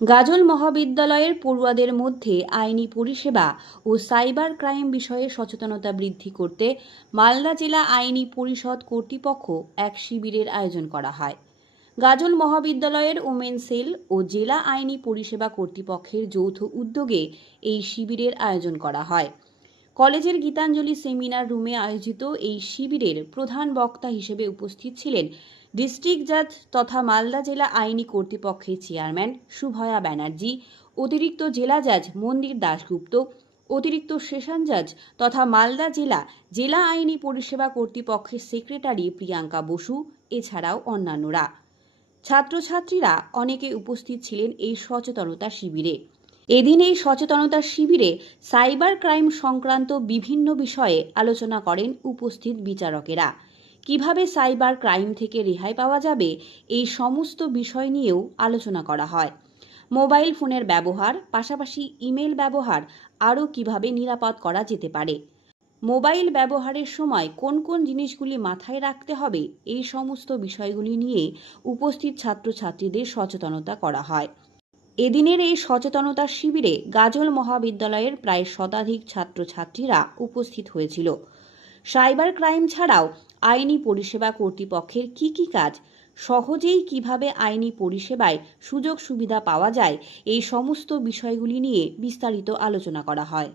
গাজল মহাবিদ্যালয়ের পড়ুয়াদের মধ্যে আইনি পরিষেবা ও সাইবার ক্রাইম বিষয়ে সচেতনতা বৃদ্ধি করতে মালদা জেলা আইনি পরিষদ কর্তৃপক্ষ এক শিবিরের আয়োজন করা হয়। গাজল মহাবিদ্যালয়ের ওমেন সেল ও জেলা আইনি পরিষেবা কর্তৃপক্ষের যৌথ উদ্যোগে এই শিবিরের আয়োজন করা হয়। কলেজের গীতাঞ্জলি সেমিনার রুমে আয়োজিত এই শিবিরের প্রধান বক্তা হিসেবে উপস্থিত ছিলেন ডিস্ট্রিক্ট জাজ তথা মালদা জেলা আইনি কর্তৃপক্ষের চেয়ারম্যান সুভয়া ব্যানার্জি, অতিরিক্ত জেলা জাজ মন্দির দাশগুপ্ত, অতিরিক্ত সেশন জাজ তথা মালদা জেলা আইনি পরিষেবা কর্তৃপক্ষের সেক্রেটারি প্রিয়াঙ্কা বসু, এছাড়াও অন্যান্যরা। ছাত্রছাত্রীরা অনেকে উপস্থিত ছিলেন এই সচেতনতা শিবিরে। এদিন এই সচেতনতা শিবিরে সাইবার ক্রাইম সংক্রান্ত বিভিন্ন বিষয়ে আলোচনা করেন উপস্থিত বিচারকেরা। কিভাবে সাইবার ক্রাইম থেকে রেহাই পাওয়া যাবে, এই সমস্ত বিষয় নিয়েও আলোচনা করা হয়। মোবাইল ফোনের ব্যবহার, পাশাপাশি ইমেল ব্যবহার আরও কিভাবে নিরাপদ করা যেতে পারে, মোবাইল ব্যবহারের সময় কোন কোন জিনিসগুলি মাথায় রাখতে হবে, এই সমস্ত বিষয়গুলি নিয়ে উপস্থিত ছাত্রছাত্রীদের সচেতনতা করা হয়। এদিনের এই সচেতনতা শিবিরে গাজল মহাবিদ্যালয়ের প্রায় শতাধিক ছাত্রছাত্রীরা উপস্থিত হয়েছিল। সাইবার ক্রাইম ছাড়াও আইনি পরিষেবা কর্তৃপক্ষের কি কাজ, সহজেই কিভাবে আইনি পরিষেবায় সুযোগ সুবিধা পাওয়া যায়, এই সমস্ত বিষয়গুলি নিয়ে বিস্তারিত আলোচনা করা হয়।